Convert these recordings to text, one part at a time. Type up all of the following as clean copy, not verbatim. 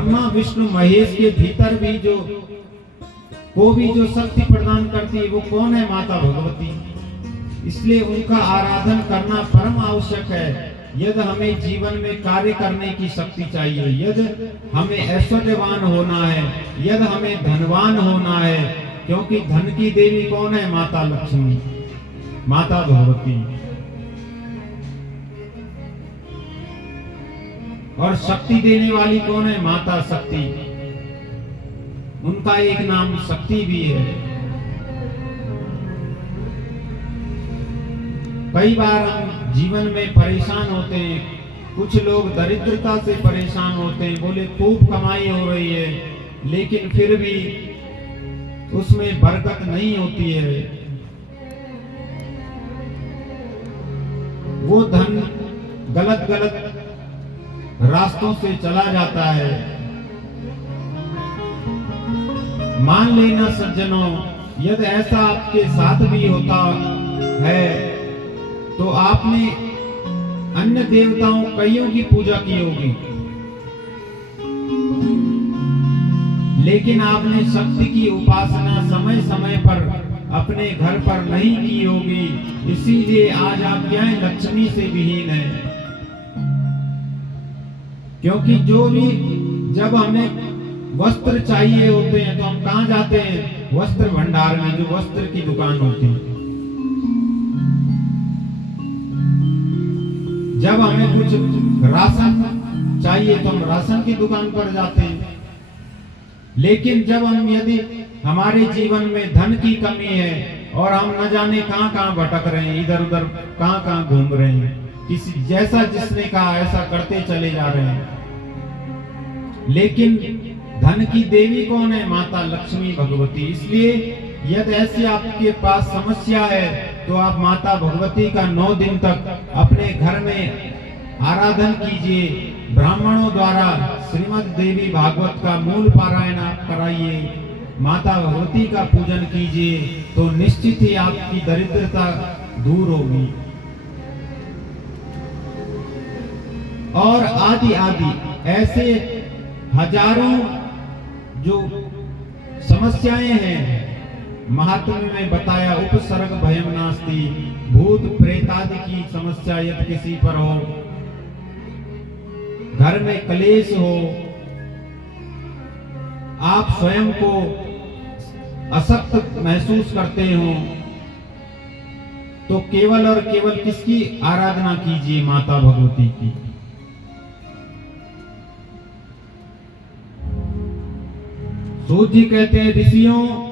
ब्रह्मा विष्णु महेश के भीतर भी जो शक्ति प्रदान करती है वो कौन है? माता भगवती। इसलिए उनका आराधन करना परम आवश्यक है। यदि हमें जीवन में कार्य करने की शक्ति चाहिए, यदि हमें ऐश्वर्यवान होना है, यदि हमें धनवान होना है, क्योंकि धन की देवी कौन है? माता लक्ष्मी, माता भगवती। और शक्ति देने वाली कौन है? माता शक्ति। उनका एक नाम शक्ति भी है। कई बार हम जीवन में परेशान होते हैं, कुछ लोग दरिद्रता से परेशान होते हैं, बोले खूब कमाई हो रही है, लेकिन फिर भी उसमें बरकत नहीं होती है। वो धन गलत गलत रास्तों से चला जाता है। मान लेना सज्जनों, यदि ऐसा आपके साथ भी होता है तो आपने अन्य देवताओं कईयों की पूजा की होगी, लेकिन आपने शक्ति की उपासना समय समय पर अपने घर पर नहीं की होगी। इसीलिए आज आप क्या हैं? लक्ष्मी से विहीन है। क्योंकि जब हमें वस्त्र चाहिए होते हैं तो हम कहाँ जाते हैं? वस्त्र भंडार में, जो वस्त्र की दुकान होती है। जब हमें कुछ राशन चाहिए तो हम राशन की दुकान पर जाते हैं। लेकिन जब यदि हमारे जीवन में धन की कमी है और हम न जाने कहाँ कहाँ भटक रहे हैं, इधर उधर कहाँ कहाँ घूम रहे हैं, किसी जैसा जिसने कहा ऐसा करते चले जा रहे हैं, लेकिन धन की देवी कौन है? माता लक्ष्मी भगवती। इसलिए यदि ऐसी आपके पास समस्या है तो आप माता भगवती का 9 दिन तक अपने घर में आराधन कीजिए। ब्राह्मणों द्वारा श्रीमद् देवी भागवत का मूल पारायण कराइए, माता भगवती का पूजन कीजिए, तो निश्चित ही आपकी दरिद्रता दूर होगी। और आदि आदि ऐसे हजारों जो समस्याएं हैं, महात्म्य में बताया, उपसर्ग भयम नास्ति, भूत प्रेतादि की समस्या यदि किसी पर हो, घर में क्लेश हो, आप स्वयं को अशक्त महसूस करते हो, तो केवल और केवल किसकी आराधना कीजिए? माता भगवती की। सूत जी कहते हैं, ऋषियों,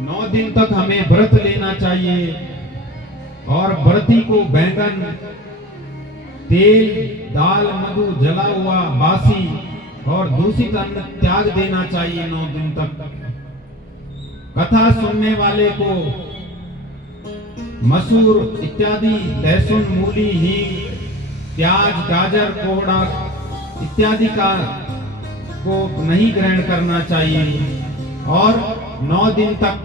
नौ दिन तक हमें व्रत लेना चाहिए और व्रती को बैंगन, तेल, दाल, मधु, जला हुआ, बासी और दूषित अन्न त्याग देना चाहिए 9 दिन तक। कथा सुनने वाले को मसूर इत्यादि, लहसुन, मूली, हींग, प्याज, गाजर, कोहड़ा इत्यादि को नहीं ग्रहण करना चाहिए। और 9 दिन तक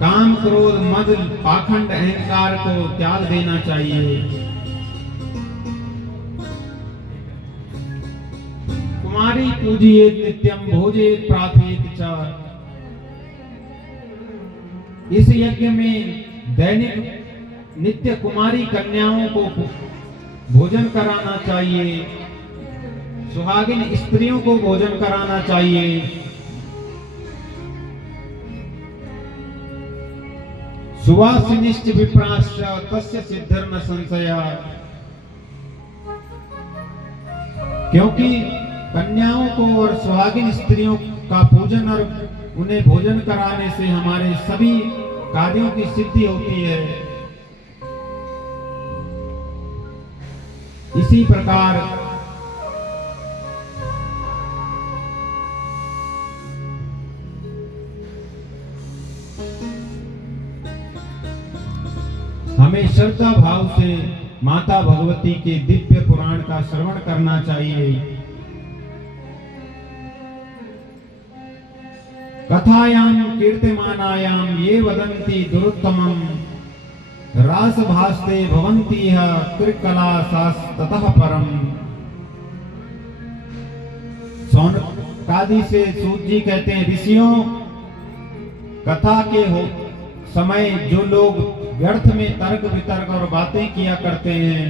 काम, क्रोध, मद, पाखंड, अहंकार को त्याग देना चाहिए। कुमारी पूजिए नित्यम, भोजे प्रार्थयेत च। इस यज्ञ में दैनिक नित्य कुमारी कन्याओं को भोजन कराना चाहिए, सुहागिन स्त्रियों को भोजन कराना चाहिए। सुवासिनिश्च विप्राश्च तस्य सिद्धिर्न संशयः। क्योंकि कन्याओं को और सुहागिन स्त्रियों का पूजन और उन्हें भोजन कराने से हमारे सभी कार्यों की सिद्धि होती है। इसी प्रकार हमें श्रद्धा भाव से माता भगवती के दिव्य पुराण का श्रवण करना चाहिए। कथायाम कीर्तिमानायाम ये वदन्ति दुरुत्तमम् रास भास्ते भवन्ति त्रिकला ततः परम। सौनकादि से सूत जी कहते हैं, ऋषियों, कथा के हो समय जो लोग व्यर्थ में तर्क वितर्क और बातें किया करते हैं,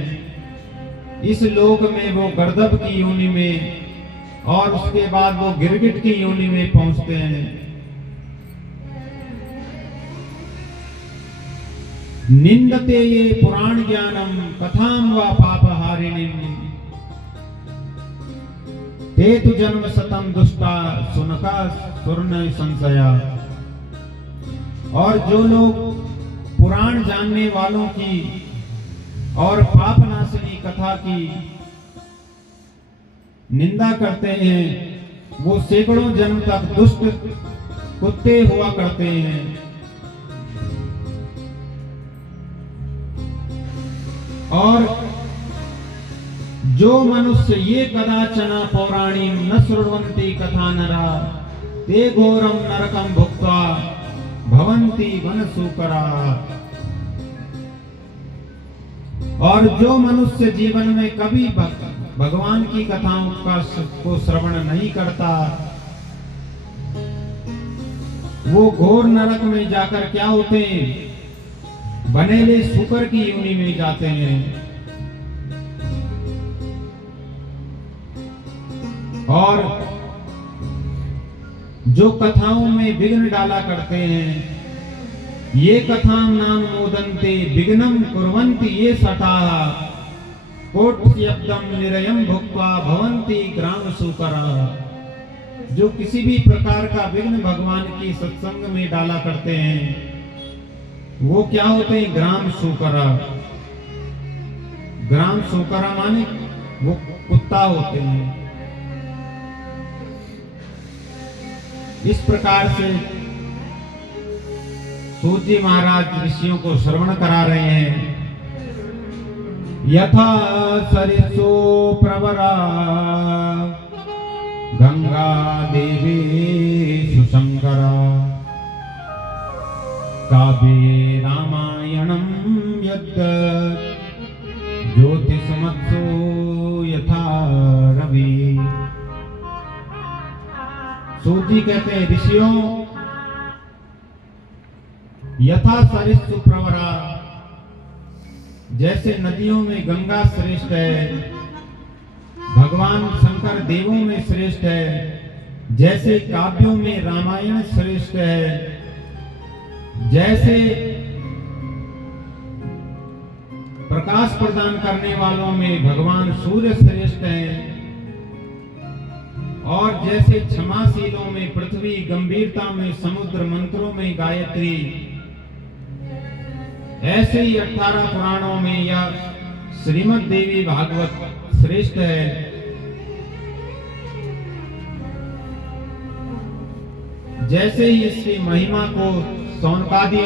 इस लोक में वो गर्दभ की योनि में और उसके बाद वो गिरगिट की योनि में पहुंचते हैं। निंदते ये पुराण ज्ञानम कथाम व पापहारिणीम ते तु जन्म सतम दुष्टा सुनका सुरन संशया। और जो लोग पुराण जानने वालों की और पापनाशिनी कथा की निंदा करते हैं, वो सैकड़ों जन्म तक दुष्ट कुत्ते हुआ करते हैं। और जो मनुष्य ये कदाचन पौराणी न श्रुण्वन्ति कथा नरा ते घोरम नरकम भुक्त्वा भवन्ति वनशूकरा। और जो मनुष्य जीवन में कभी भगवान की कथाओं को श्रवण नहीं करता, वो घोर नरक में जाकर क्या होते हैं, बनेले शुकर की योनि में जाते हैं। और जो कथाओं में विघ्न डाला करते हैं, ये कथां नाम मोदन्ते विघ्नं कुर्वन्ति ये सटाः कोट्यब्दं निरयं भुक्त्वा भवन्ति ग्राम शूकराः। जो किसी भी प्रकार का विघ्न भगवान की सत्संग में डाला करते हैं, वो क्या होते हैं, ग्राम शूकरा। ग्राम शूकरा माने वो कुत्ता होते हैं। इस प्रकार से सूत जी महाराज ऋषियों को श्रवण करा रहे हैं। यथा सरिसो प्रवरा गंगा देवी सुशंकरा काव्ये रामायणं यद् ज्योतिषमत्सो यथा रवि। सूत जी कहते हैं, ऋषियों, यथा सरिसु प्रवरा, जैसे नदियों में गंगा श्रेष्ठ है, भगवान शंकर देवों में श्रेष्ठ है, जैसे काव्यों में रामायण श्रेष्ठ है, जैसे प्रकाश प्रदान करने वालों में भगवान सूर्य श्रेष्ठ है, और जैसे क्षमाशीलों में पृथ्वी, गंभीरता में समुद्र, मंत्रों में गायत्री, ऐसे ही 18 पुराणों में यह श्रीमद् देवी भागवत श्रेष्ठ है। जैसे ही इसकी महिमा को सौनकादि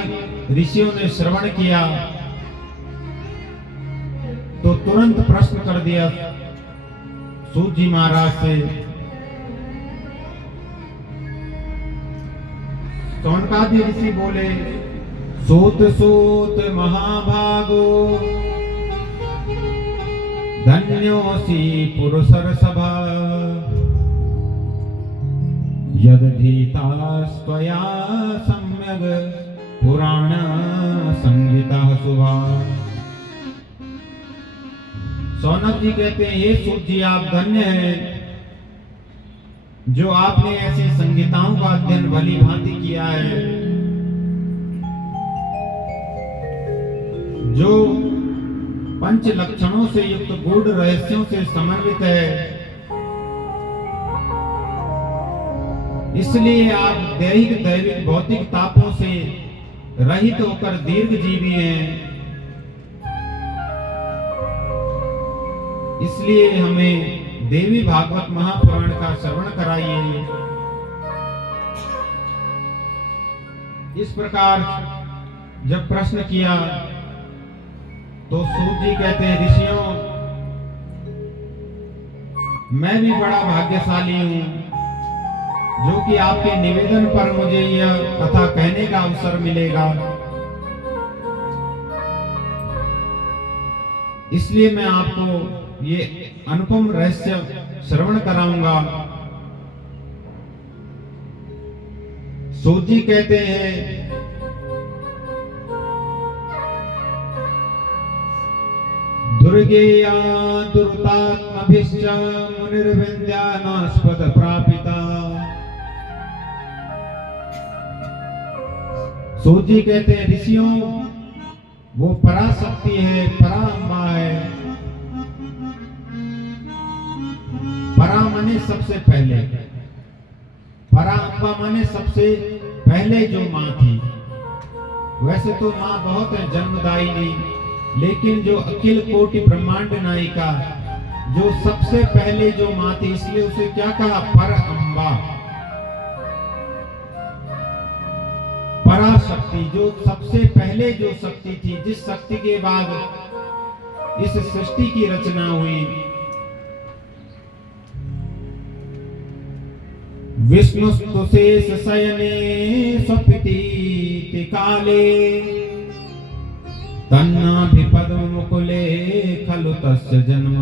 ऋषियों ने श्रवण किया तो तुरंत प्रश्न कर दिया सूत जी महाराज से। सौनकादि ऋषि बोले, सूत सूत महाभागो धन्योसी पुरुषर सभा यदधीतास्त्वया सम्यग् पुराण संगीता शुभा। सौनक जी कहते हैं, ये सूत जी आप धन्य हैं जो आपने ऐसी संगीताओं का अध्ययन भली भांति किया है, जो पंच लक्षणों से युक्त गूढ़ रहस्यों से समन्वित है। इसलिए आप दैहिक दैविक भौतिक तापों से रहित होकर दीर्घ जीवी हैं। इसलिए हमें देवी भागवत महापुराण का श्रवण कराइए। इस प्रकार जब प्रश्न किया तो सूत जी कहते हैं, ऋषियों, मैं भी बड़ा भाग्यशाली हूं जो कि आपके निवेदन पर मुझे यह कथा कहने का अवसर मिलेगा। इसलिए मैं आपको ये अनुपम रहस्य श्रवण कराऊंगा। सूत जी कहते हैं, दुर्गेया दुर्तात्मभिश्च मुनिर्विन्द्यानास्पद प्रापिता। सूत जी कहते हैं, ऋषियों वो पराशक्ति है, पराअम्बा है। परा माने सबसे पहले, पराअम्बा माने सबसे पहले जो माँ थी। वैसे तो माँ बहुत है जन्मदायिनी, लेकिन जो अखिल कोटि ब्रह्मांड नायिका, जो सबसे पहले जो माँ थी, इसलिए उसे क्या कहा? पराअम्बा, पराशक्ति, जो सबसे पहले जो शक्ति थी, जिस शक्ति के बाद इस सृष्टि की रचना हुई। विष्णुस्तुशेष शयने स्वपिति काले तन्नाभिपद्म मुकुले खलु तस्य जन्म।